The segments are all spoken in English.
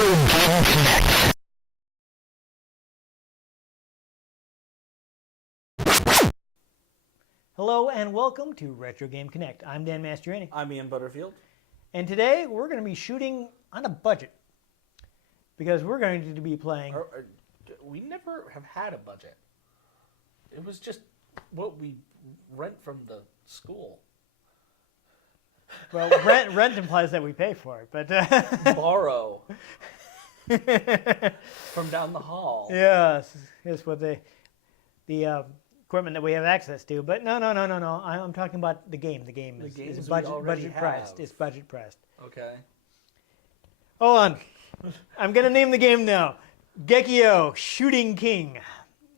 Game Connect. Hello and welcome to Retro Game Connect. I'm Dan Mastriani. I'm Ian Butterfield. And today we're going to be shooting on a budget. Because we're going to be playing... We never have had a budget. It was just what we rent from the school. Well, rent implies that we pay for it, but... Borrow. From down the hall. Yes, it's what the equipment that we have access to. But no. I'm talking about the game. The game is budget priced. It's budget priced. Okay. Hold on. I'm going to name the game now. Gekioh, Shooting King.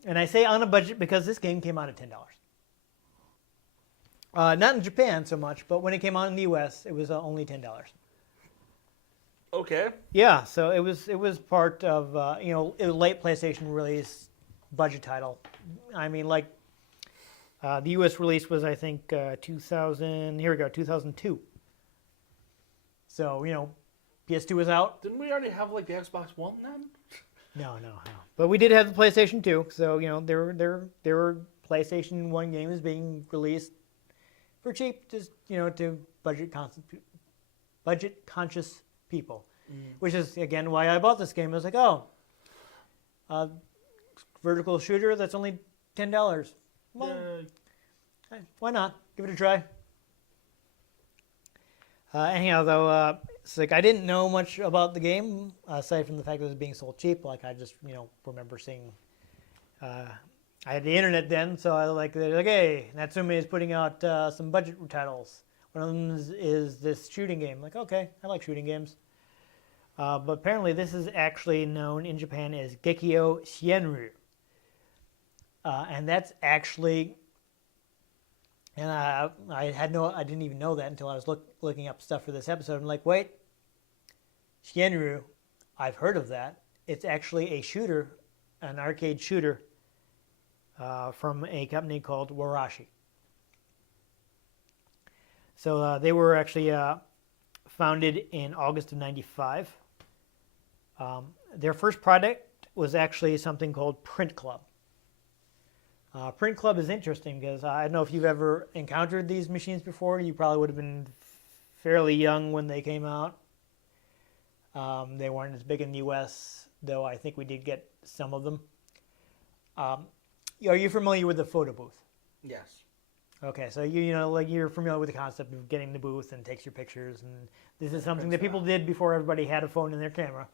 And I say on a budget because this game came out at $10. Not in Japan so much, but when it came out in the U.S., it was only $10. Okay. Yeah, so it was part of a late PlayStation release budget title. I mean, like the U.S. release was I think 2002. So PS2 was out. Didn't we already have like the Xbox One then? No. But we did have the PlayStation 2, so there were PlayStation 1 games being released for cheap, just to budget conscious people, which is again why I bought this game. I was like, vertical shooter that's only $10. Well, why not? Give it a try. Anyhow, though, it's like I didn't know much about the game aside from the fact that it was being sold cheap. Like I just remember seeing. I had the internet then, so I they're like, hey, Natsume is putting out some budget titles. One of them is this shooting game. Like, okay, I like shooting games. But apparently this is actually known in Japan as Gekioh Shinryu. And that's actually, and I didn't even know that until I was looking up stuff for this episode. I'm like, wait, Shinryu, I've heard of that. It's actually a shooter, an arcade shooter, from a company called Warashi. So they were actually founded in August of '95. Their first product was actually something called Print Club. Print Club is interesting because I don't know if you've ever encountered these machines before. You probably would have been fairly young when they came out. They weren't as big in the U.S., though I think we did get some of them. Are you familiar with the photo booth? Yes. Okay, so you're familiar with the concept of getting the booth and takes your pictures, and this is something that people did before everybody had a phone in their camera.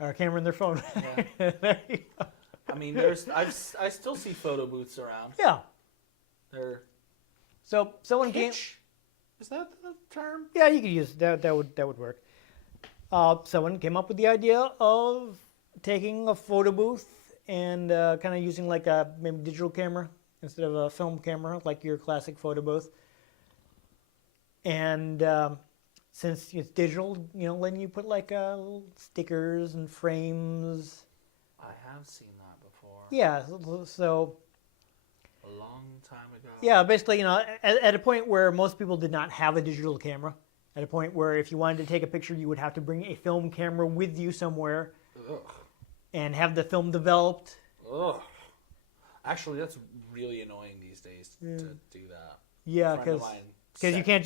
Or a camera in their phone. Yeah. There you go. I mean, I still see photo booths around. Yeah. So someone came. Is that the term? Yeah, you could use that. That would work. Someone came up with the idea of taking a photo booth and kind of using like a maybe digital camera instead of a film camera, like your classic photo booth. And since it's digital, letting you put like little stickers and frames. I have seen that before. Yeah, so. A long time ago. Yeah, basically, at a point where most people did not have a digital camera, at a point where if you wanted to take a picture, you would have to bring a film camera with you somewhere. Ugh. And have the film developed. Ugh. Actually, that's really annoying these days to do that. Yeah, because you can't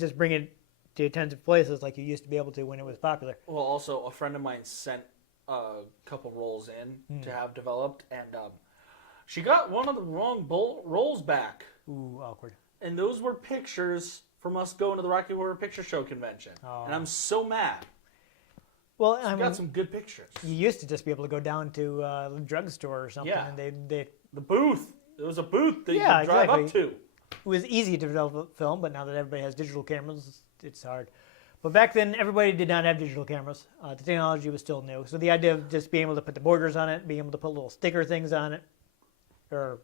just bring it to tons of places like you used to be able to when it was popular. Well, also a friend of mine sent a couple rolls in to have developed, and she got one of the wrong rolls back. Ooh, awkward. And those were pictures from us going to the Rocky Horror Picture Show convention, and I'm so mad. Well, I got some good pictures. You used to just be able to go down to the drugstore or something, and they the booth. There was a booth that you could drive up to. It was easy to develop film, but now that everybody has digital cameras, it's hard. But back then, everybody did not have digital cameras. The technology was still new, so the idea of just being able to put the borders on it, being able to put little sticker things on it, or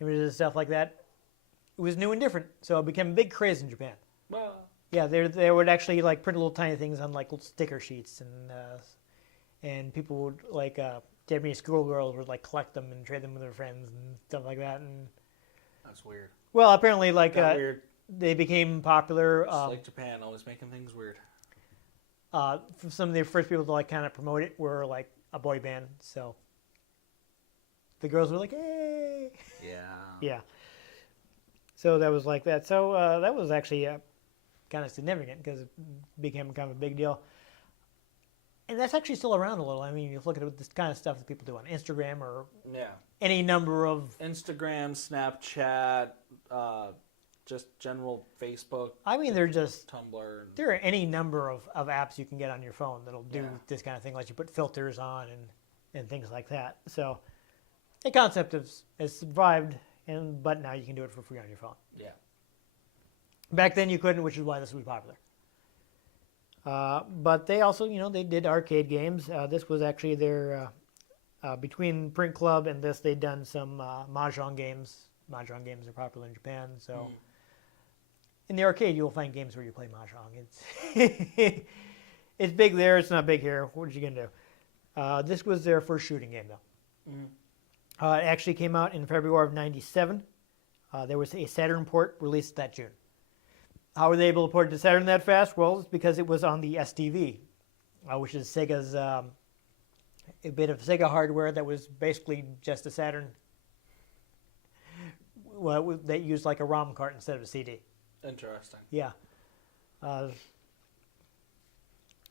images and stuff like that, it was new and different. So it became a big craze in Japan. Well. Yeah, they would actually like print little tiny things on like little sticker sheets, and people would like Japanese schoolgirls would like collect them and trade them with their friends and stuff like that. And that's weird. Well, apparently, like, weird. they became popular. Just like Japan, always making things weird. some of the first people to like kind of promote it were like a boy band. So the girls were like, "Hey!" Yeah. Yeah. So that was like that. So that was actually kind of significant because it became kind of a big deal. And that's actually still around a little. I mean, you look at this kind of stuff that people do on Instagram or any number of... Instagram, Snapchat, just general Facebook. I mean, they're just... Tumblr. There are any number of apps you can get on your phone that'll do this kind of thing. Like you put filters on and things like that. So the concept has survived, but now you can do it for free on your phone. Yeah. Back then you couldn't, which is why this was popular. But they also, they did arcade games. This was actually their, between Print Club and this, they'd done some Mahjong games. Mahjong games are popular in Japan, so in the arcade you'll find games where you play Mahjong. It's big there, it's not big here. What are you going to do? This was their first shooting game, though. It actually came out in February of '97. There was a Saturn port released that June. How were they able to port it to Saturn that fast? Well, it's because it was on the STV, which is Sega's, a bit of Sega hardware that was basically just a Saturn. Well, they used like a ROM cart instead of a CD. Interesting. Yeah.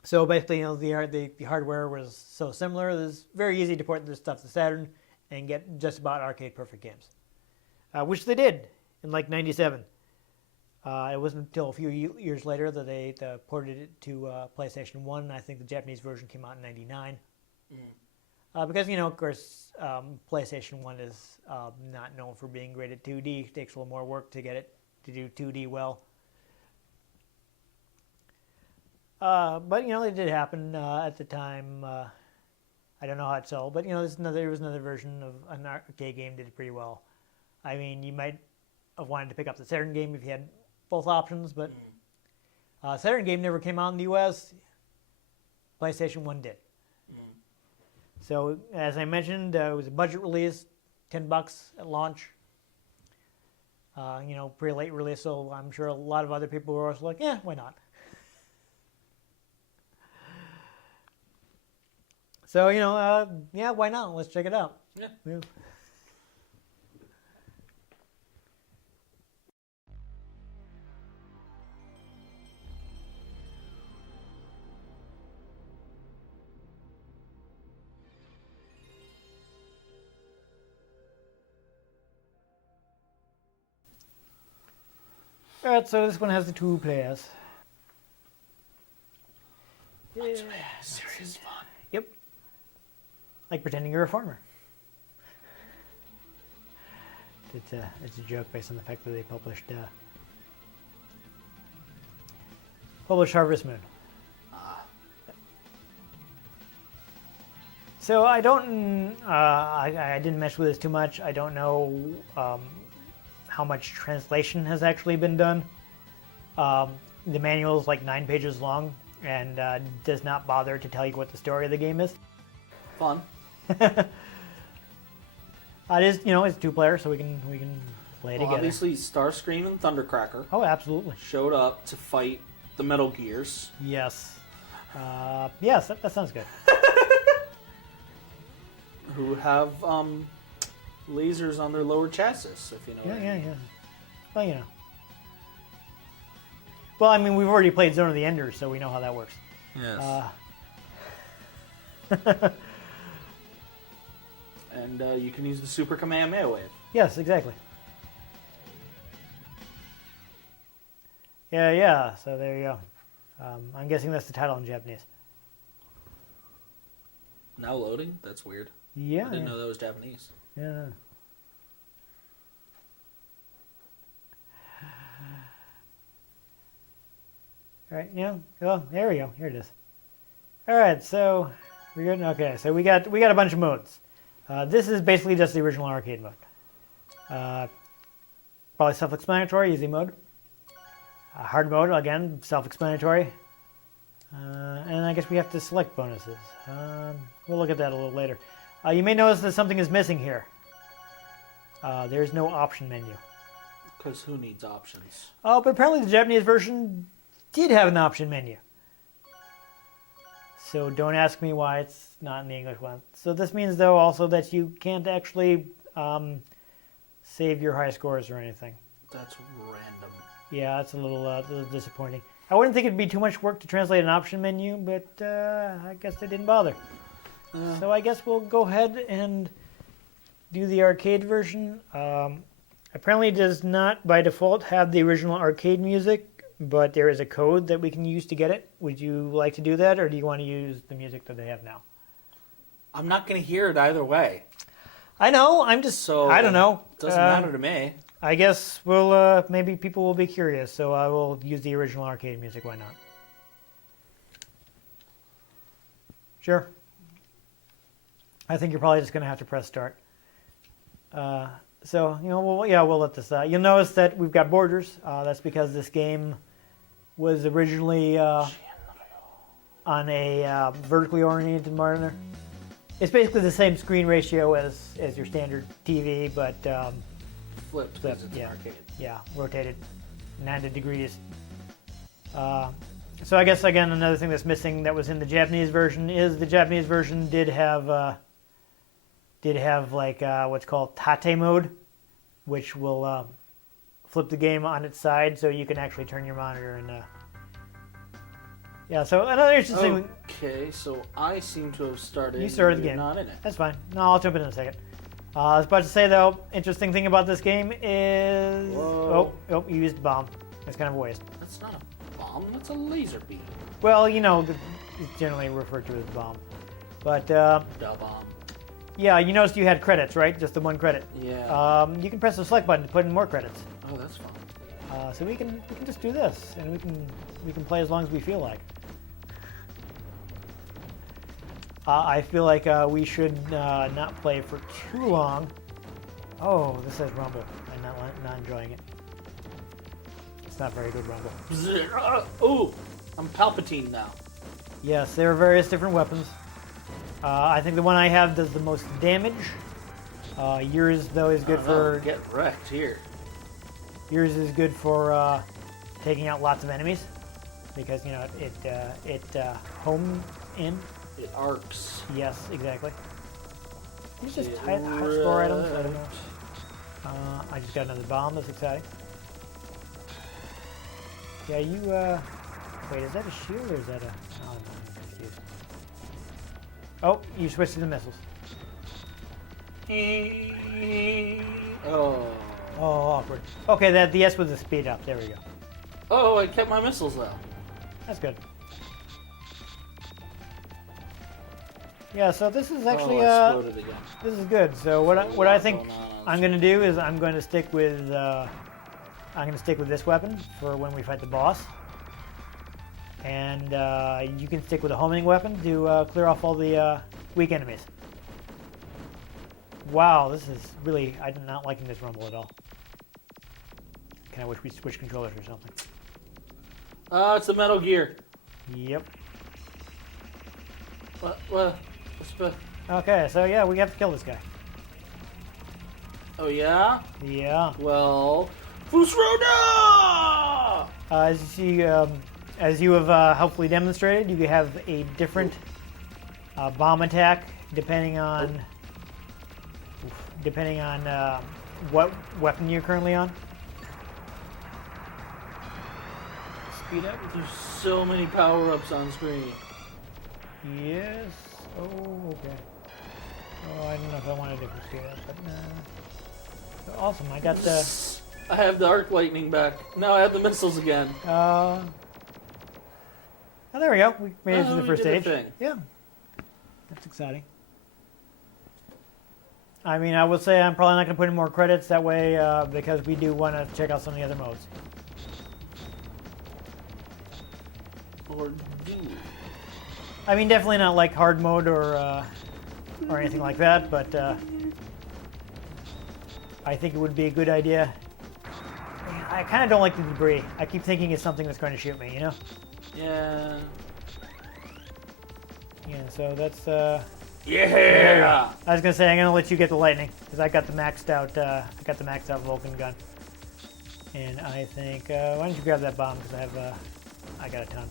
So basically, the hardware was so similar. It was very easy to port this stuff to Saturn and get just about arcade perfect games, which they did in like '97. It wasn't until a few years later that they ported it to PlayStation 1. I think the Japanese version came out in '99. Because, of course, PlayStation 1 is not known for being great at 2D. It takes a little more work to get it to do 2D well. But, it did happen at the time. I don't know how it sold, but, there was another version of an arcade game that did pretty well. I mean, you might have wanted to pick up the Saturn game if you had both options, but Saturn game never came out in the US. PlayStation 1 did. So, as I mentioned, it was a budget release, $10 at launch. Pretty late release, so I'm sure a lot of other people were also like, yeah, why not? So, yeah, why not? Let's check it out. Yeah. Alright, so this one has the 2 players. Yeah. Serious fun. Yep. Like pretending you're a farmer. It's a joke based on the fact that they published Harvest Moon. So I don't, I didn't mess with this too much. I don't know how much translation has actually been done. The manual is like 9 pages long and does not bother to tell you what the story of the game is. Fun. It is, it's 2-player, so we can play together. Obviously, Starscream and Thundercracker. Oh, absolutely. Showed up to fight the Metal Gears. Yes. Yes, that sounds good. Who have lasers on their lower chassis, if you know what I mean. Yeah. Well, I mean, we've already played Zone of the Enders, so we know how that works. Yes. And you can use the Super Kamehameha Wave. Yes, exactly. Yeah, so there you go. I'm guessing that's the title in Japanese. Now loading? That's weird. Yeah. I didn't know that was Japanese. Yeah. All right, oh, there we go. Here it is. All right, so we're good. Okay, so we got a bunch of modes. This is basically just the original arcade mode. Probably self-explanatory, easy mode. Hard mode, again, self-explanatory. And I guess we have to select bonuses. We'll look at that a little later. You may notice that something is missing here. There's no option menu. Because who needs options? Oh, but apparently the Japanese version did have an option menu. So don't ask me why it's not in the English one. So this means, though, also that you can't actually save your high scores or anything. That's random. Yeah, it's a little disappointing. I wouldn't think it'd be too much work to translate an option menu, but I guess they didn't bother. Yeah. So I guess we'll go ahead and do the arcade version. Apparently it does not, by default, have the original arcade music, but there is a code that we can use to get it. Would you like to do that, or do you want to use the music that they have now? I'm not going to hear it either way. I know, I don't know. Doesn't matter to me. I guess we'll, maybe people will be curious, so I will use the original arcade music, why not? Sure. I think you're probably just going to have to press start. So, we'll let this, you'll notice that we've got borders. That's because this game was originally on a vertically oriented monitor. It's basically the same screen ratio as your standard TV, but Flipped because it's an arcade. yeah, rotated 90 degrees. So I guess, again, another thing that's missing that was in the Japanese version is the Japanese version did have like what's called tate mode, which will flip the game on its side so you can actually turn your monitor and yeah. So another interesting thing. Okay, so I seem to have started. You started the game. Not in it. That's fine. No, I'll jump in a second. I was about to say, though, interesting thing about this game is Whoa. oh, you used a bomb. That's kind of a waste. That's not a bomb. That's a laser beam. Well, it's generally referred to as a bomb, but Da bomb. yeah, you noticed you had credits, right? Just the one credit. Yeah. You can press the select button to put in more credits. Oh, that's fun. So we can just do this, and we can play as long as we feel like. I feel like we should not play for too long. Oh, this says rumble. I'm not enjoying it. It's not very good rumble. Ooh, I'm Palpatine now. Yes, there are various different weapons. I think the one I have does the most damage. Yours, though, is good for... Get wrecked here. Yours is good for taking out lots of enemies. Because, it home in. It arcs. Yes, exactly. These just high score items. I don't know. I just got another bomb. That's exciting. Yeah, you. Wait, is that a shield or is that a? Oh, no, I'm confused. Oh, you switched to the missiles. Oh. Oh, awkward. Okay, the S was the speed up. There we go. Oh, I kept my missiles though. That's good. Yeah, so this is actually exploded again. this is good. So what I think I'm going to do is I'm going to stick with this weapon for when we fight the boss, and you can stick with a homing weapon to clear off all the weak enemies. Wow, this is really, I'm not liking this rumble at all. Kind of wish we switched controllers or something. It's the Metal Gear. Yep. What? Okay, so yeah, we have to kill this guy. Oh yeah? Yeah. Well, Fusroda! As you have helpfully demonstrated, you have a different bomb attack depending on what weapon you're currently on. Speed up. There's so many power-ups on screen. Yes. Oh, okay. Oh, I don't know if I want a different speed up, but awesome. I got the. I have the arc lightning back. Now I have the missiles again. Oh, there we go. We made it to the first did the stage. thing. Yeah, that's exciting. I mean, I will say I'm probably not going to put in more credits that way because we do want to check out some of the other modes. Or do. I mean, definitely not like hard mode or anything like that, but I think it would be a good idea. I kind of don't like the debris. I keep thinking it's something that's going to shoot me, you know? Yeah. Yeah, so that's... Yeah! I was going to say, I'm going to let you get the lightning, because I got the maxed out Vulcan gun. And I think, why don't you grab that bomb, because I got a ton.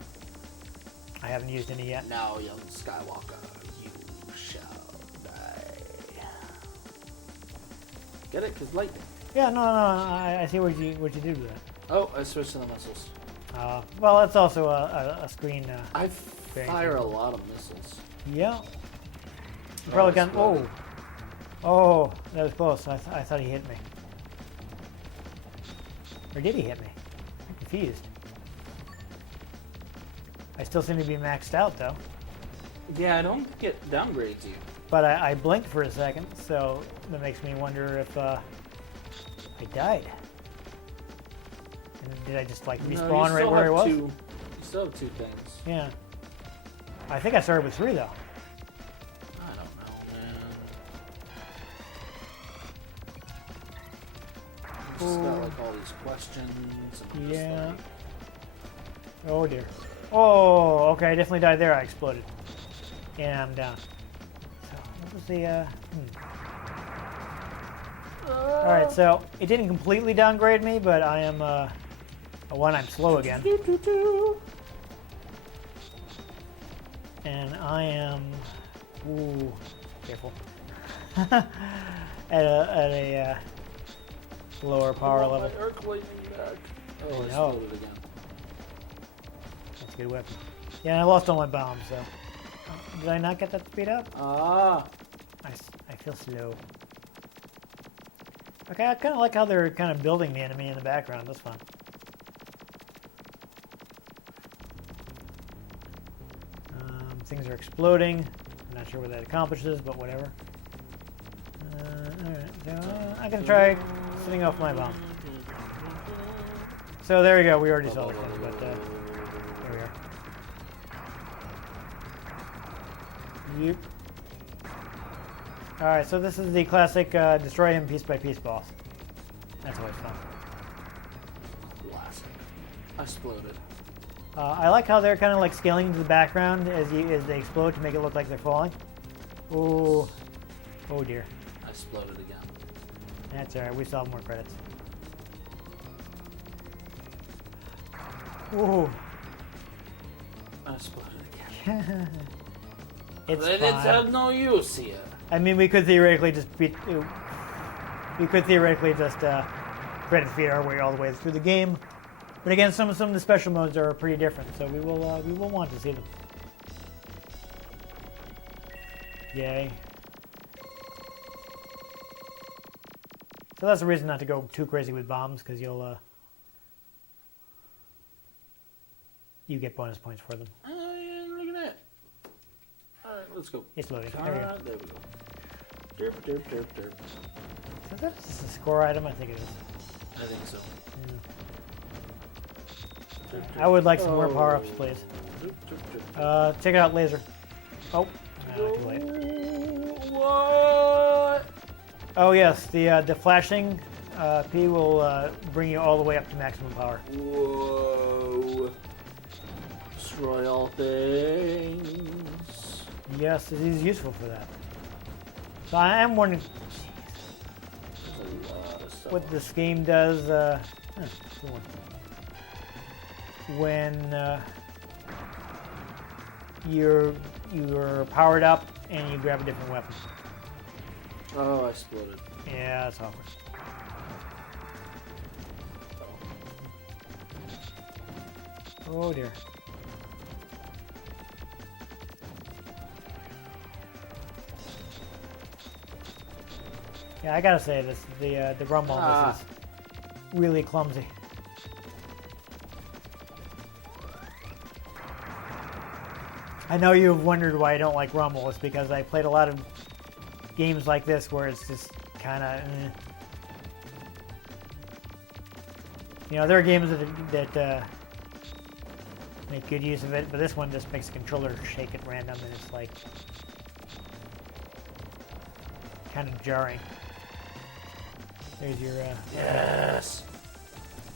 I haven't used any yet. Now, young Skywalker, you shall die. Get it? Because lightning. Yeah, no, I see what you did with that. Oh, I switched to the missiles. Well, it's also a screen. I fire a lot of missiles. Yeah. You probably got. Oh. Oh, that was close. I thought he hit me. Or did he hit me? I'm confused. I still seem to be maxed out, though. Yeah, I don't get downgrades you. But I blinked for a second, so that makes me wonder if I died. And did I just like respawn right where I was? You still have 2 things. Yeah. I think I started with 3 though. I don't know, man. I just got like all these questions. And I'm Yeah. just like, Oh dear. Oh, okay. I definitely died there. I exploded. And I'm down. So what was the? All right. So it didn't completely downgrade me, but I am I'm slow again. And I am. Ooh, careful. at a lower power level. My arc lightning back. Oh, I know. exploded again. That's a good weapon. Yeah, and I lost all my bombs, so. Did I not get that speed up? Ah. I feel slow. Okay, I kind of like how they're kind of building the enemy in the background. That's fun. Things are exploding. I'm not sure what that accomplishes, but whatever. Alright, so I'm going to try setting off my bomb. So there we go. We already saw this one, but there we are. Yep. Alright, so this is the classic destroy him piece by piece boss. That's always fun. Classic. I exploded. I like how they're kind of like scaling into the background as they explode to make it look like they're falling. Oh, oh dear. I exploded again. That's alright. We still have more credits. Ooh. I exploded again. It's It's fine. of no use here. I mean, we could theoretically just credit feed our way all the way through the game. But again, some of the special modes are pretty different, so we will want to see them. Yay! So that's the reason not to go too crazy with bombs, because you get bonus points for them. Yeah, look at that. All right, let's go. It's loading. All There we go. right, there we go. Derp, derp, derp, derp. So that's just a score item. I think it is. I think so. I would like some more power-ups, please. Check out laser. Oh, too late. What? Oh yes, the flashing P will bring you all the way up to maximum power. Whoa. Destroy all things. Yes, it is useful for that. So I am wondering There's a lot of stuff. what this game does. Cool one. When you're powered up and you grab a different weapon. Oh, I exploded. Yeah, that's awkward. Oh dear. Yeah, I gotta say this. The rumble on this is really clumsy. I know you've wondered why I don't like rumble. It's because I played a lot of games like this where it's just kind of. You know, there are games that make good use of it, but this one just makes the controller shake at random, and it's like kind of jarring. There's your. Yes.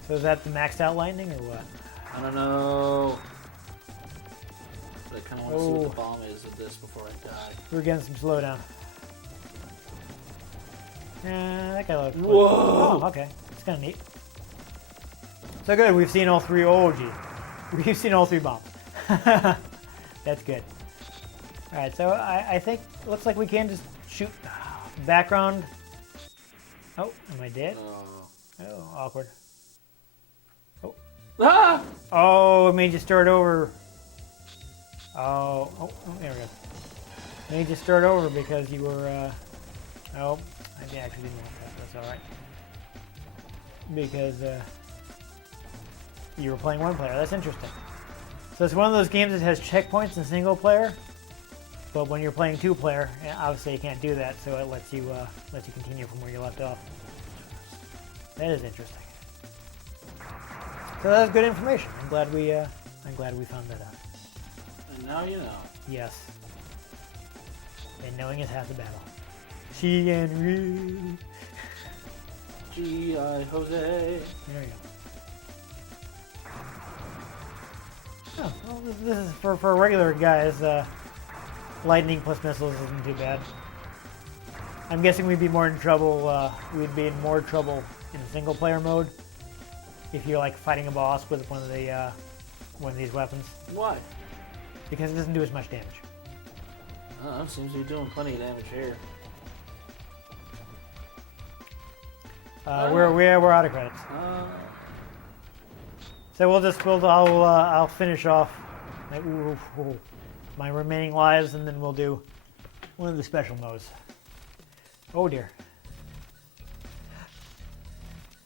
So is that the maxed out lightning or what? I don't know. But I kind of want to see what Oh. the bomb is of this before I die. We're getting some slowdown. That guy looks. Whoa. Oh, okay. It's kind of neat. So good. We've seen all three. Oh, gee. We've seen all three bombs. That's good. All right, so I think looks like we can just shoot background. Oh, am I dead? Oh, awkward. Oh. Ah! Oh, it made you start over. Oh, there we go. It made you start over because you were, oh, I actually didn't want that. That's all right. Because you were playing one player. That's interesting. So it's one of those games that has checkpoints in single player, but when you're playing two player, obviously you can't do that. So it lets you continue from where you left off. That is interesting. So that's good information. I'm glad we found that out. And now you know. Yes. And knowing is half the battle. She and Rue. G.I. Jose. There you go. Oh, well, this is for regular guys. Lightning plus missiles isn't too bad. I'm guessing we'd be more in trouble. We'd be in more trouble in single player mode if you're like fighting a boss with one of these weapons. Why? Because it doesn't do as much damage. It seems to be doing plenty of damage here. We're out of credits. So I'll finish off my remaining lives, and then we'll do one of the special modes. Oh dear.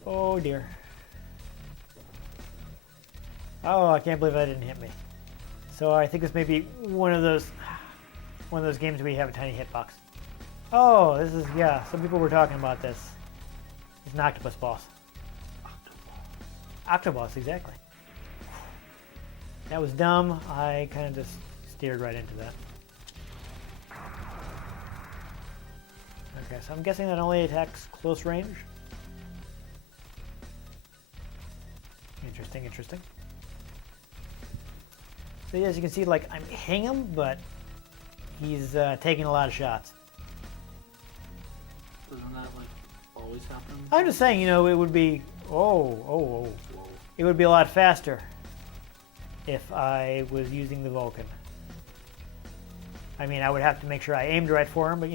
Oh dear. Oh, I can't believe that didn't hit me. So I think this may be one of those games where you have a tiny hitbox. Oh, this is, yeah, some people were talking about this. It's an octopus boss. Octobos, exactly. That was dumb. I kind of just steered right into that. Okay, so I'm guessing that only attacks close range. Interesting, interesting. So as you can see, like, I'm hitting him, but he's taking a lot of shots. Doesn't that, like, always happen? I'm just saying, it would be... Whoa. It would be a lot faster if I was using the Vulcan. I mean, I would have to make sure I aimed right for him, but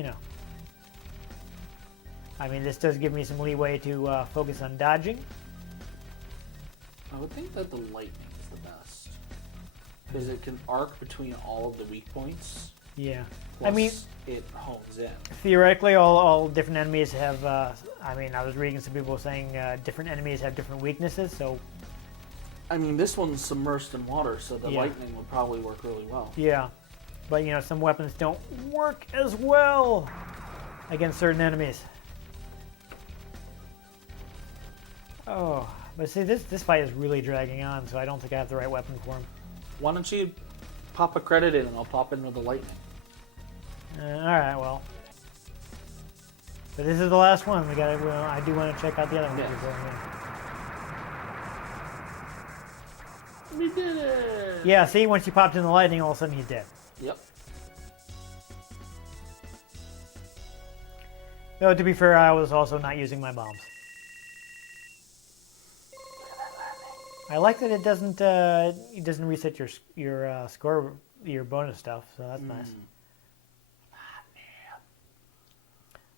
I mean, this does give me some leeway to focus on dodging. I would think that the lightning is the best. Because it can arc between all of the weak points. Yeah. Plus I mean, it hones in. theoretically, all different enemies have, I mean, I was reading some people saying different enemies have different weaknesses, so... I mean, this one's submersed in water, so the Yeah. lightning would probably work really well. Yeah. But, some weapons don't work as well against certain enemies. Oh, but see, this fight is really dragging on, so I don't think I have the right weapon for him. Why don't you pop a credit in and I'll pop in with the lightning? Alright, well. But this is the last one. I do want to check out the other ones Yeah. before We did it! Yeah, see, once you popped in the lightning, all of a sudden he's dead. Yep. Though, to be fair, I was also not using my bombs. I like that it doesn't reset your score, your bonus stuff, so that's nice.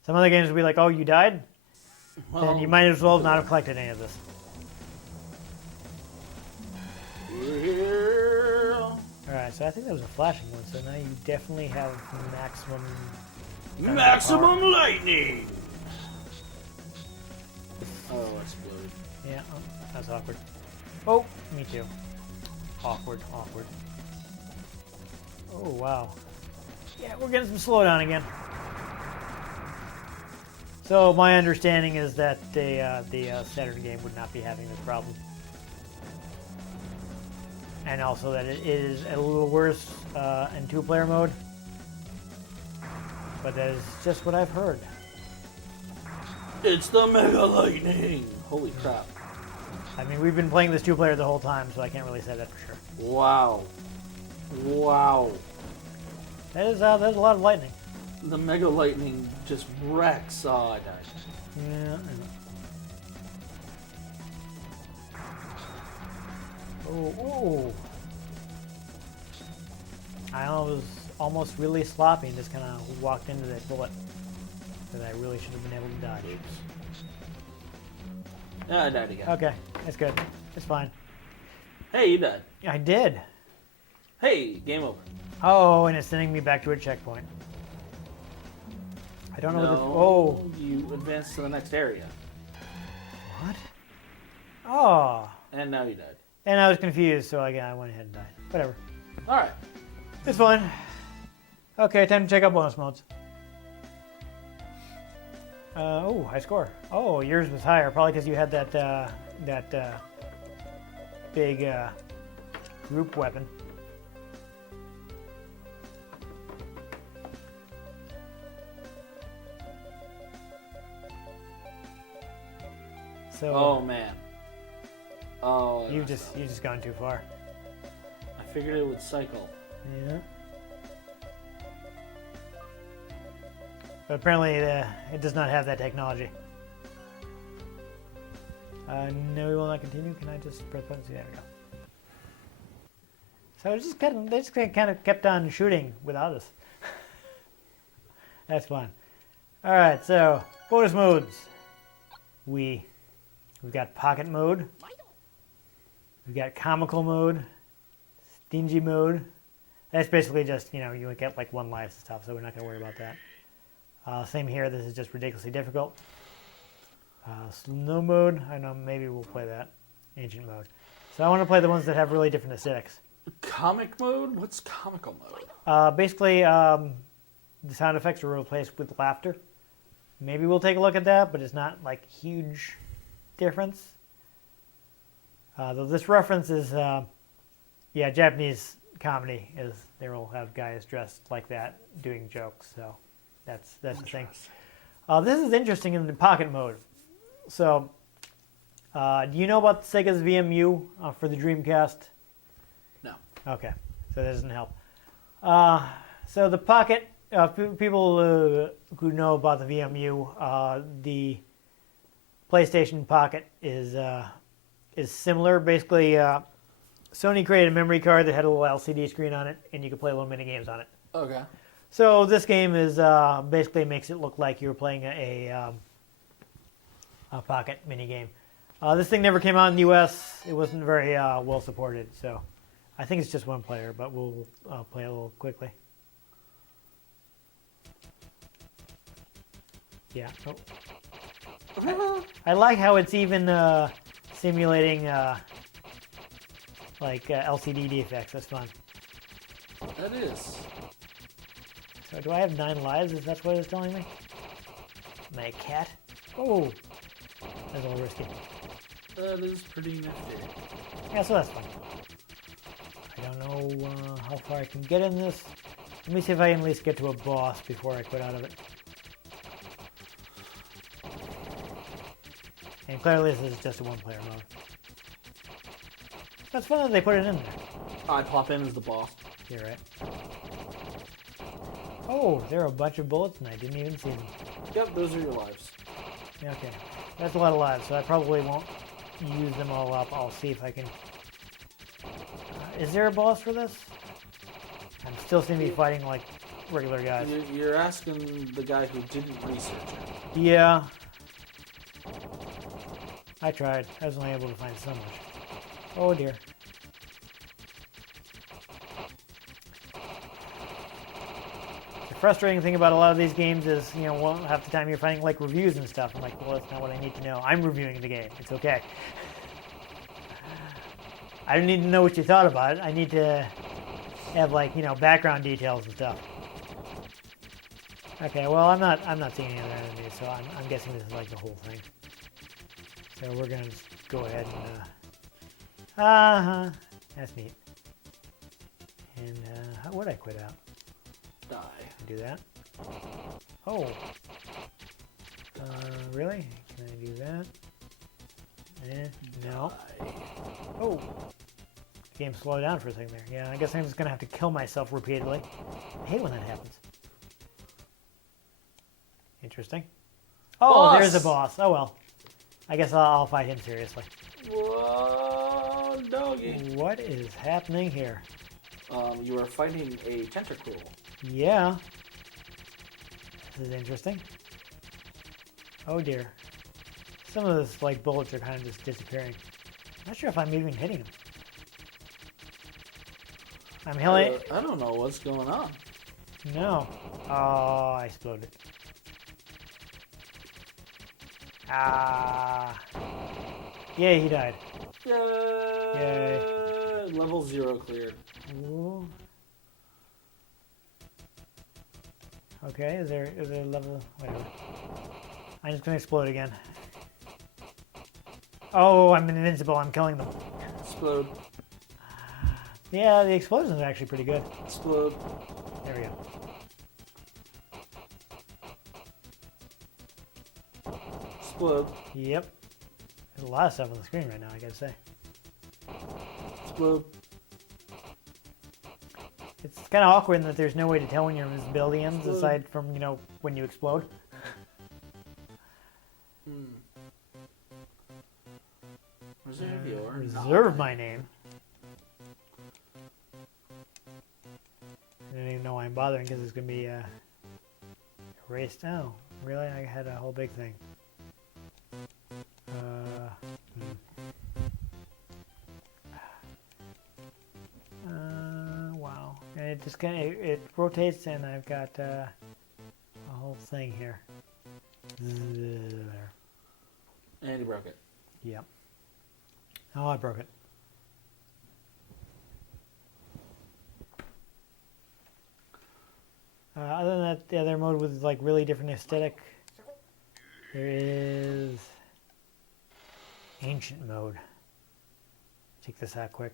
Some other games will be like, oh, you died? Well, Then you might as well not have collected any of this. we're here. Alright, so I think that was a flashing one, so now you definitely have maximum... Maximum lightning! Oh, exploded. Yeah, that's awkward. Oh, me too. Awkward. Oh, wow. Yeah, we're getting some slowdown again. So my understanding is that the Saturn game would not be having this problem. And also that it is a little worse in two-player mode. But that is just what I've heard. It's the Mega Lightning! Holy crap. I mean, we've been playing this two-player the whole time, so I can't really say that for sure. Wow. Wow. There's a lot of lightning. The Mega Lightning just wrecks. Oh, I died. Yeah. Oh. I was almost really sloppy and just kind of walked into that bullet that I really should have been able to dodge. Yeah, I died again. Okay, that's good. It's fine. Hey, you died. I did. Hey, game over. Oh, and it's sending me back to a checkpoint. I don't know what this... Oh. You advanced to the next area. What? Oh. And now you died. And I was confused, so I went ahead and died. Whatever. Alright. It's fine. Okay, time to check out bonus modes. Oh, high score. Oh, yours was higher, probably because you had that big group weapon. So. Oh man. Oh. You just gone too far. I figured it would cycle. Yeah. But apparently it does not have that technology. No, we will not continue. Can I just press button? There we go. So they just kind of kept on shooting without us. That's fun. All right, so bonus modes. We've got pocket mode. We've got comical mode, stingy mode. That's basically just, you get like one life and stuff, so we're not going to worry about that. Same here, this is just ridiculously difficult. Snow mode, I know maybe we'll play that. Ancient mode. So I want to play the ones that have really different aesthetics. Comic mode? What's comical mode? Basically, the sound effects are replaced with laughter. Maybe we'll take a look at that, but it's not like huge difference. Though this reference is, Japanese comedy is they will have guys dressed like that doing jokes. So that's the thing. This is interesting in the pocket mode. So, do you know about Sega's VMU for the Dreamcast? No. Okay, so that doesn't help. So the pocket, people who know about the VMU, the PlayStation Pocket is similar. Basically, Sony created a memory card that had a little LCD screen on it, and you could play little mini games on it. Okay. So this game is basically makes it look like you were playing a pocket mini game. This thing never came out in the U.S. It wasn't very well supported, so I think it's just one player, but we'll play a little quickly. Yeah. Oh. I like how it's even simulating LCD defects. That's fun. That is. So do I have 9 lives? Is that what it's telling me? Am I a cat? Oh, that's a little risky. That is pretty nifty. Yeah, so that's fun. I don't know how far I can get in this. Let me see if I can at least get to a boss before I quit out of it. And clearly this is just a one-player mode. That's fun that they put it in there. I pop in as the boss. You're right. Oh, there are a bunch of bullets and I didn't even see them. Yep, those are your lives. Yeah, okay. That's a lot of lives, so I probably won't use them all up. I'll see if I can... is there a boss for this? I'm still seem to be fighting like regular guys. You're asking the guy who didn't research it. Yeah. I tried. I was only able to find so much. Oh dear. The frustrating thing about a lot of these games is, half the time you're finding like reviews and stuff. I'm like, well, that's not what I need to know. I'm reviewing the game. It's okay. I don't need to know what you thought about it. I need to have background details and stuff. Okay, well, I'm not seeing any other enemies, so I'm guessing this is like the whole thing. So we're gonna just go ahead and that's neat. And how would I quit out? Die. Do that. Oh. Really? Can I do that? No. Die. Oh. The game slowed down for a second there. Yeah, I guess I'm just gonna have to kill myself repeatedly. I hate when that happens. Interesting. Oh, Boss! there's a boss. Oh well. I guess I'll fight him seriously. Whoa, doggy. What is happening here? You are fighting a tentacruel. Yeah. This is interesting. Oh dear. Some of those like bullets are kind of just disappearing. I'm not sure if I'm even hitting them. I'm hitting. I don't know what's going on. No. Oh, I exploded. Ah. Yay, he died. Yay! Level 0 cleared. Ooh. Okay, is there a level? Whatever. I'm just gonna explode again. Oh, I'm invincible. I'm killing them. Explode. Yeah, the explosions are actually pretty good. Explode. There we go. Explode. Yep. There's a lot of stuff on the screen right now, I gotta say. Explode. It's kind of awkward in that there's no way to tell when your invisibility ends, Explode. aside from, you know, when you explode. Reserve your Reserve my name. I don't even know why I'm bothering, because it's going to be erased. Oh, really? I had a whole big thing. Wow. And it just kind of, it rotates, and I've got a whole thing here. There. And you broke it. Yep. Oh, I broke it. Other than that, the other mode with like really different aesthetic. There is ancient mode. Check this out quick.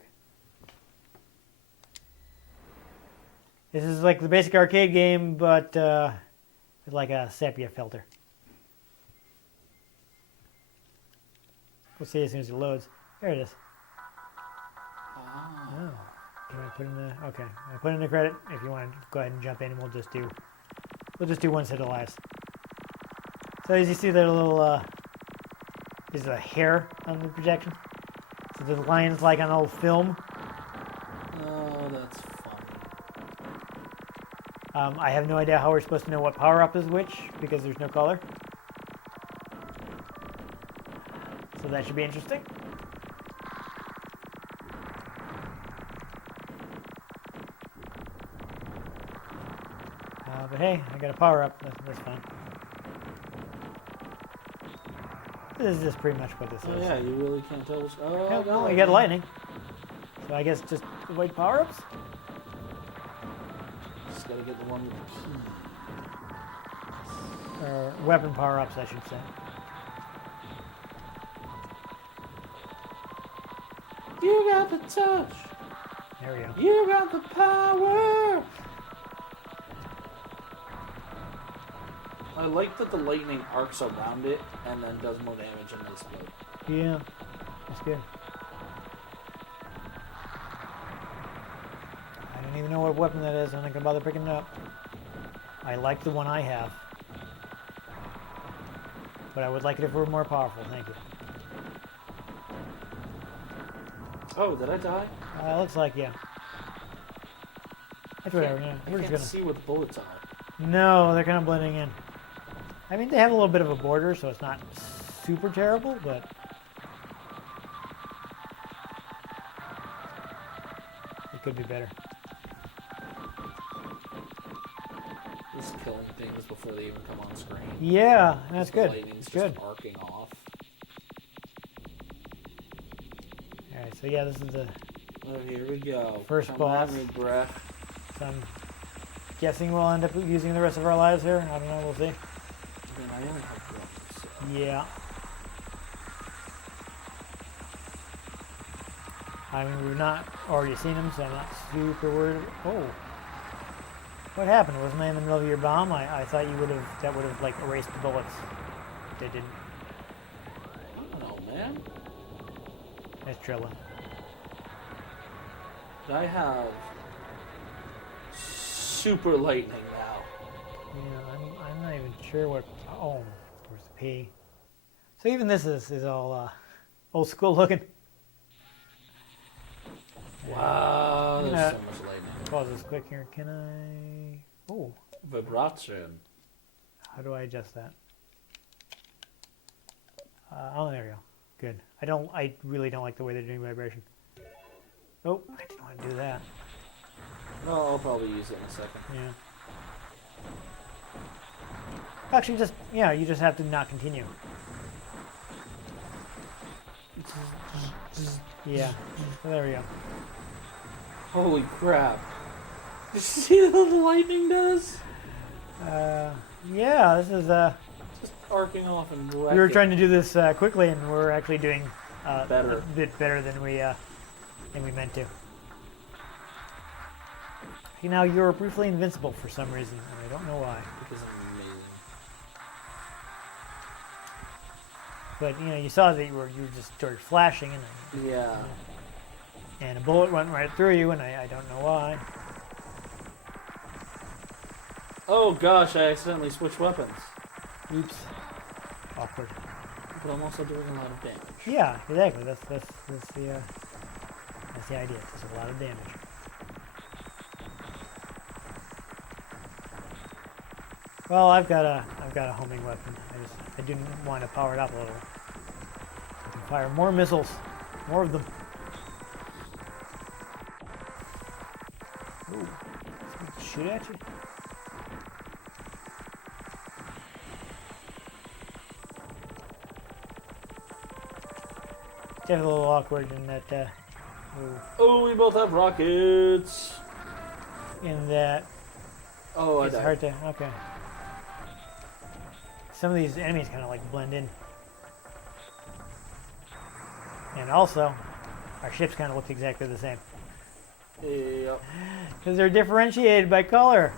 This is like the basic arcade game, but with like a sepia filter. We'll see as soon as it loads. There it is. Oh. Can I put in the? Okay, I put in the credit. If you want to go ahead and jump in, and we'll just do one set of lives. So as you see, there's a little there's a hair on the projection. So the line's like on old film. Oh, that's funny. I have no idea how we're supposed to know what power up is which because there's no color. So that should be interesting. But hey, I got a power up. That's fine. This is just pretty much what this Oh is. yeah, you really can't tell what's... Oh, Yeah, well, we got lightning. So I guess just avoid power-ups? Just gotta get the one with the key. Or weapon power-ups, I should say. You got the touch. There we go. You got the power. I like that the lightning arcs around it and then does more damage and explode. Yeah, that's good. I don't even know what weapon that is. I'm not gonna bother picking it up. I like the one I have, but I would like it if it were more powerful. Thank you. Oh, did I die? Looks like yeah. That's whatever. Yeah, I we're can't just see what the bullets are. No, they're kind of blending in. I mean, they have a little bit of a border, so it's not super terrible, but it could be better. Just killing things before they even come on screen. Yeah, that's The good. lightning's It's just good. arcing off. All right, so yeah, this is the Oh, here we go. First Come boss. at me, bruh. so I'm guessing we'll end up using the rest of our lives here. I don't know, we'll see. I mean, I only have one, so... Yeah. I mean, we've not already seen him, so I'm not super worried. Oh. What happened? Wasn't I in the middle of your bomb? I thought you would have, that would have, like, erased the bullets. They didn't. I don't know, man. That's Trilla. I have super lightning now. Yeah, I'm not even sure what, oh, where's the P? So even this is all old school looking. Wow, there's Yeah. so much lightning. Pause this quick here. Can I? Oh, Vibration. how do I adjust that? Oh, there we go. Good. I really don't like the way they're doing vibration. Oh, I didn't want to do that. No, I'll probably use it in a second. Yeah. Actually, you just have to not continue. Yeah. So there we go. Holy crap. Did you see what the lightning does? Yeah, this is Just arcing off and wrecking. we were trying to do this quickly, and we're actually doing Better. a bit better than we meant to. Okay, now you're briefly invincible for some reason, and I don't know why. Because I'm amazing. But you saw that you were just started flashing, Yeah. and a bullet went right through you, and I don't know why. Oh gosh, I accidentally switched weapons. Oops. Awkward. But I'm also doing a lot of damage. Yeah, exactly. That's the idea. It's a lot of damage. Well, I've got a homing weapon. I didn't want to power it up a little. I can fire more missiles, more of them. Ooh, shoot at you. Definitely a little awkward in that. Oh, we both have rockets. In that, Oh, I it's died. hard to. Okay. Some of these enemies kind of like blend in. And also, our ships kind of look exactly the same. Yep. Because they're differentiated by color.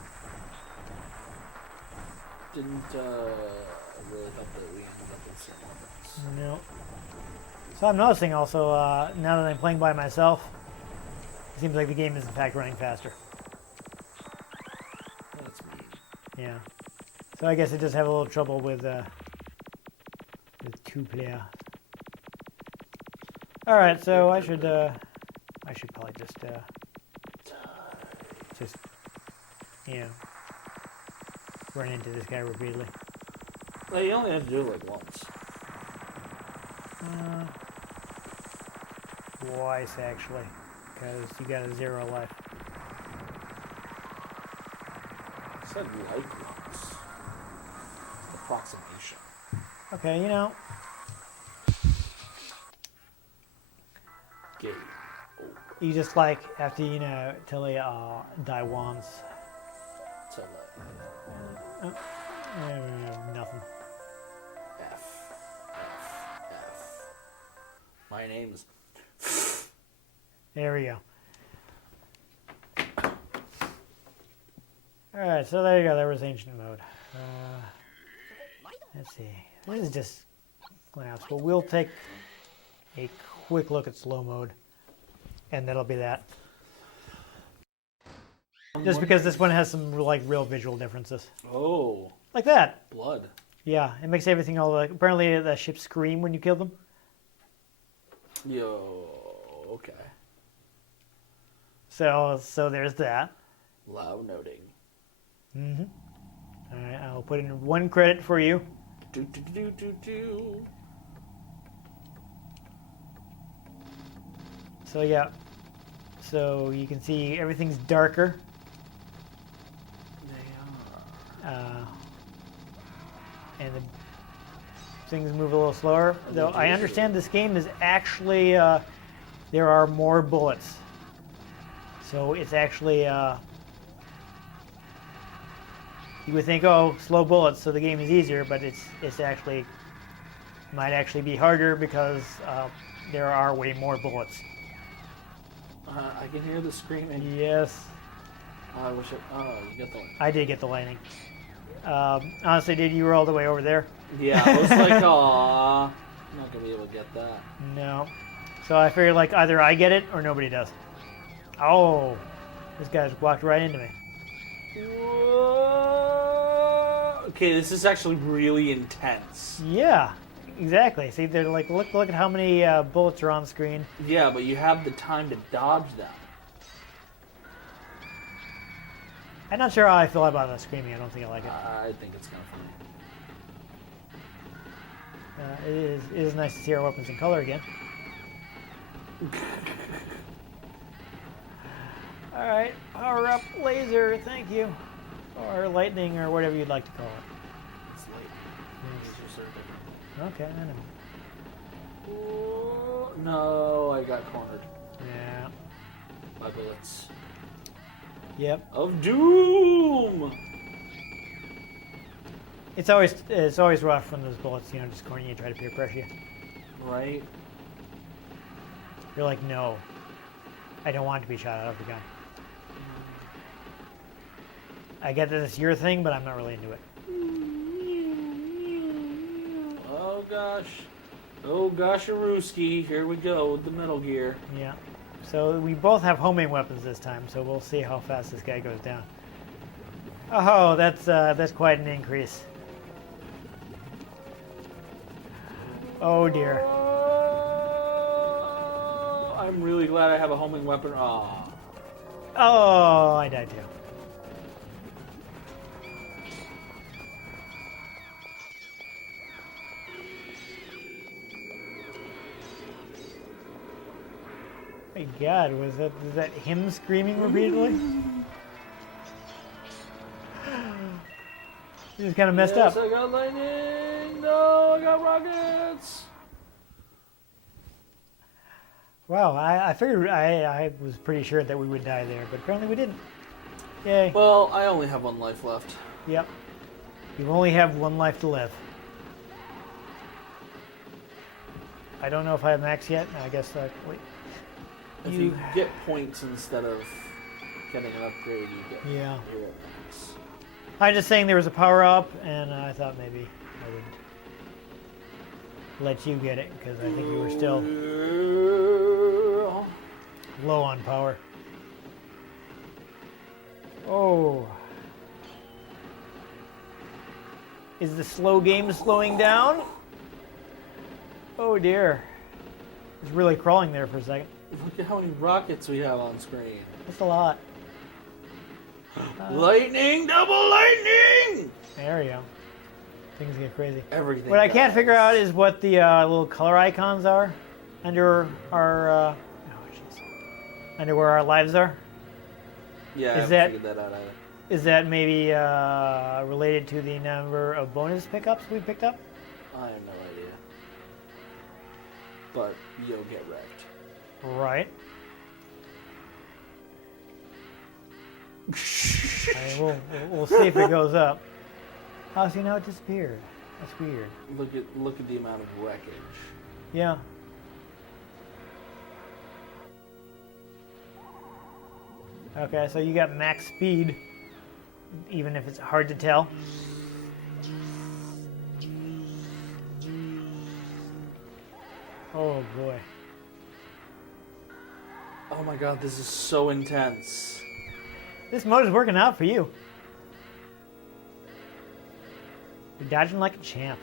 Didn't really help that we ended up with some weapons. No. So I'm noticing also, now that I'm playing by myself, it seems like the game is in fact running faster. That's mean. Yeah. So I guess I just have a little trouble with two player. All right, so I should probably just run into this guy repeatedly. Well, you only have to do it like once. Twice actually, because you got a 0 life. I said like once. Approximation. Okay, Gate. you just like have to till they die once. So Nothing. F. My name is. There we go. All right, so there you go. There was ancient mode. Let's see. This is just layouts, but we'll take a quick look at slow mode, and that'll be that. Just because this one has some like real visual differences, Oh, like that. blood. Yeah, it makes everything all like. Apparently, the ships scream when you kill them. Yo. Okay. So there's that. Loud noting. Mm-hmm. All right, I'll put in 1 credit for you. Do. So yeah, so you can see everything's darker. They are. And the things move a little slower. Though I understand this game is actually there are more bullets, so it's actually you would think, oh, slow bullets, so the game is easier, but it's actually might actually be harder because there are way more bullets. I can hear the screaming. Yes, I wish it. Oh, you got the one. I did get the lightning. Honestly, dude, you were all the way over there. Yeah, I was like, aw. I'm not gonna be able to get that. No. So I figured like either I get it or nobody does. Oh, this guy's walked right into me. Whoa. Okay, this is actually really intense. Yeah. Exactly. See, they're like, look at how many bullets are on screen. Yeah, but you have the time to dodge them. I'm not sure how I feel about the screaming. I don't think I like it. I think it's kind of funny. It is nice to see our weapons in color again. All right, power up laser. Thank you, or lightning, or whatever you'd like to call it. It's late. Yes. Laser circuit. Okay, I know. Oh, no, I got cornered Yeah. by bullets Yep. of doom. It's always rough when those bullets, just corner you, try to peer pressure you. Right? You're like, no, I don't want to be shot out of the gun. I get that it's your thing, but I'm not really into it. Oh gosh. Oh gosh, Aruski. Here we go with the Metal Gear. Yeah. So we both have homing weapons this time, so we'll see how fast this guy goes down. Oh, that's quite an increase. Oh dear. I'm really glad I have a homing weapon. Ah. Oh, I died too. My God, is that him screaming repeatedly? He just kind of messed up. I got lightning. No, I got rockets. Wow, I figured I was pretty sure that we would die there, but apparently we didn't. Yay. Well, I only have one life left. Yep. You only have one life to live. I don't know if I have max yet. I guess wait. If you get points instead of getting an upgrade, you get Yeah. hero points. I'm just saying there was a power up, and I thought maybe I would let you get it because I think you were still low on power. Oh. Is the slow game slowing down? Oh dear. It's really crawling there for a second. Look at how many rockets we have on screen. That's a lot. Lightning, double lightning! There we go. Things get crazy. Everything. What I can't figure out is what the little color icons are under our under where our lives are. Yeah, I Is haven't that- figured that out either. Is that maybe related to the number of bonus pickups we picked up? I have no idea. But you'll get wrecked. Right. I mean, we'll see if it goes up. Oh, see, now it disappeared. That's weird. Look at the amount of wreckage. Yeah. Okay, so you got max speed, even if it's hard to tell. Oh boy. Oh my god, this is so intense. This mode is working out for you. You're dodging like a champ.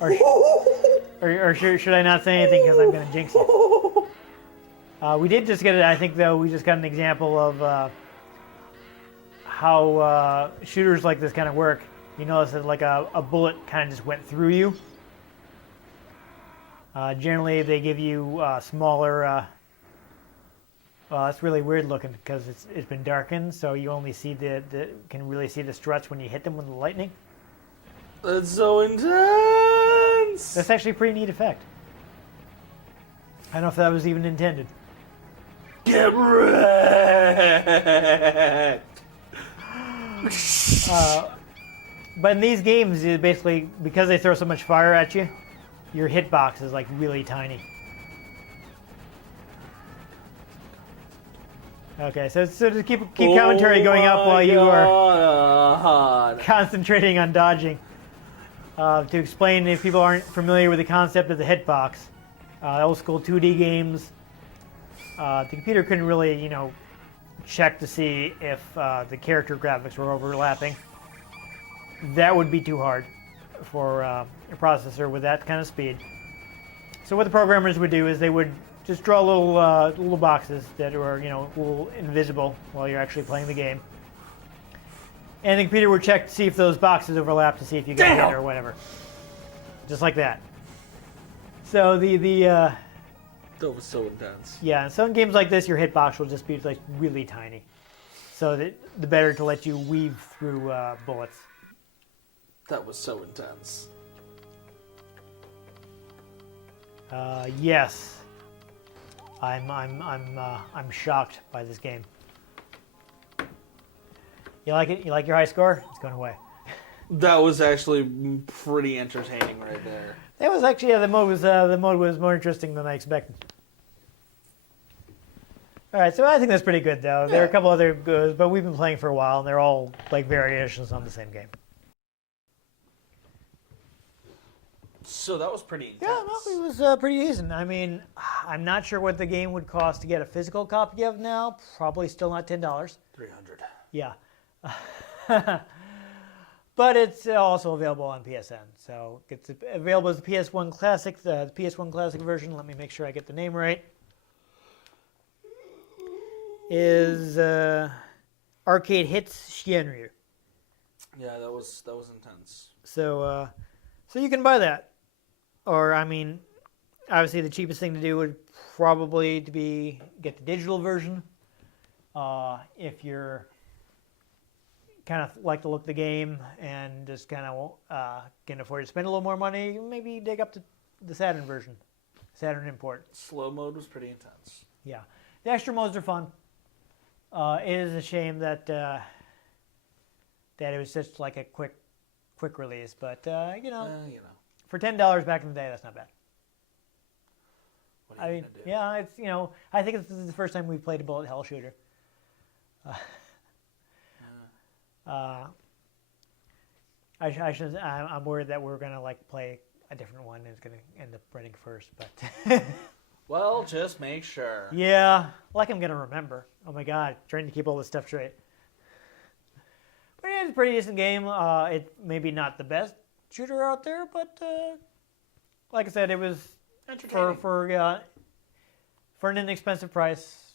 Or should I not say anything because I'm going to jinx you? We did just get it, I think, though, we just got an example of how shooters like this kind of work. You notice that like a bullet kind of just went through you. Generally, they give you smaller. Well, it's really weird looking because it's been darkened, so you only see can really see the struts when you hit them with the lightning. That's so intense. That's actually a pretty neat effect. I don't know if that was even intended. Get wrecked. But in these games, it basically, because they throw so much fire at you, your hitbox is like really tiny. Okay, so just keep commentary going up while you are concentrating on dodging. To explain, if people aren't familiar with the concept of the hitbox, old school 2D games, the computer couldn't really, check to see if the character graphics were overlapping. That would be too hard. a processor with that kind of speed. So what the programmers would do is they would just draw little boxes that were a little invisible while you're actually playing the game, and the computer would check to see if those boxes overlap to see if you got hit or whatever, just like that. So that was so intense. Yeah, and some games like this, your hitbox will just be like really tiny, so that the better to let you weave through bullets. That was so intense. Yes, I'm shocked by this game. You like it? You like your high score? It's going away. That was actually pretty entertaining right there. It was actually the mode was more interesting than I expected. All right, so I think that's pretty good though. There are a couple other good, but we've been playing for a while, and they're all like variations on the same game. So that was pretty intense. Yeah, no, it was pretty decent. I mean, I'm not sure what the game would cost to get a physical copy of now. Probably still not $10. $300. Yeah. But it's also available on PSN. So it's available as the PS1 Classic, the PS1 Classic version. Let me make sure I get the name right. Is Arcade Hits Xianryu. Yeah, that was intense. So you can buy that. Or, I mean, obviously the cheapest thing to do would probably be get the digital version. If you're kind of like to look at the game and just kind of can afford to spend a little more money, maybe dig up the Saturn version, Saturn import. Slow mode was pretty intense. Yeah, the extra modes are fun. It is a shame that that it was just like a quick release, but for $10 back in the day, that's not bad. What are you gonna do? Yeah, it's I think this is the first time we've played a bullet hell shooter. I'm worried that we're gonna play a different one and it's gonna end up running first, but Well, just make sure. yeah, I'm gonna remember. Oh my god, trying to keep all this stuff straight. But yeah, it's a pretty decent game. It's maybe not the best shooter out there, but like I said, it was Entertaining. for an inexpensive price.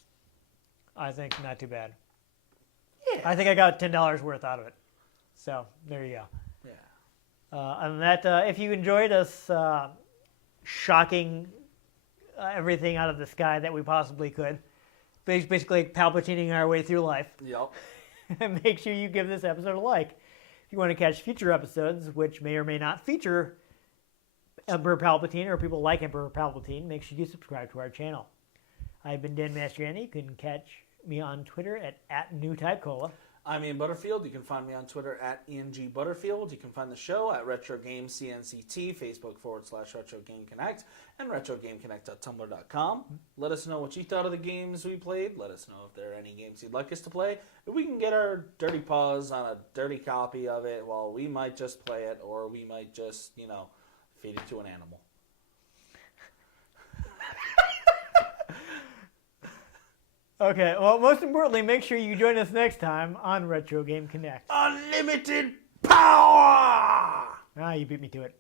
I think not too bad. Yeah. I think I got $10 worth out of it. So there you go. Yeah. Other than that, if you enjoyed us shocking everything out of the sky that we possibly could, basically Palpatining our way through life, Yep. make sure you give this episode a like. If you want to catch future episodes, which may or may not feature Emperor Palpatine or people like Emperor Palpatine, make sure you subscribe to our channel. I've been Dan Mastriani. You can catch me on Twitter at NewTypeCola. I'm Ian Butterfield. You can find me on Twitter at IanGButterfield. You can find the show at RetroGameCNCT, Facebook.com/RetroGameConnect, and RetroGameConnect.tumblr.com. Let us know what you thought of the games we played. Let us know if there are any games you'd like us to play. If we can get our dirty paws on a dirty copy of it, well, we might just play it, or we might just, feed it to an animal. Okay, well, most importantly, make sure you join us next time on Retro Game Connect. Unlimited power! You beat me to it.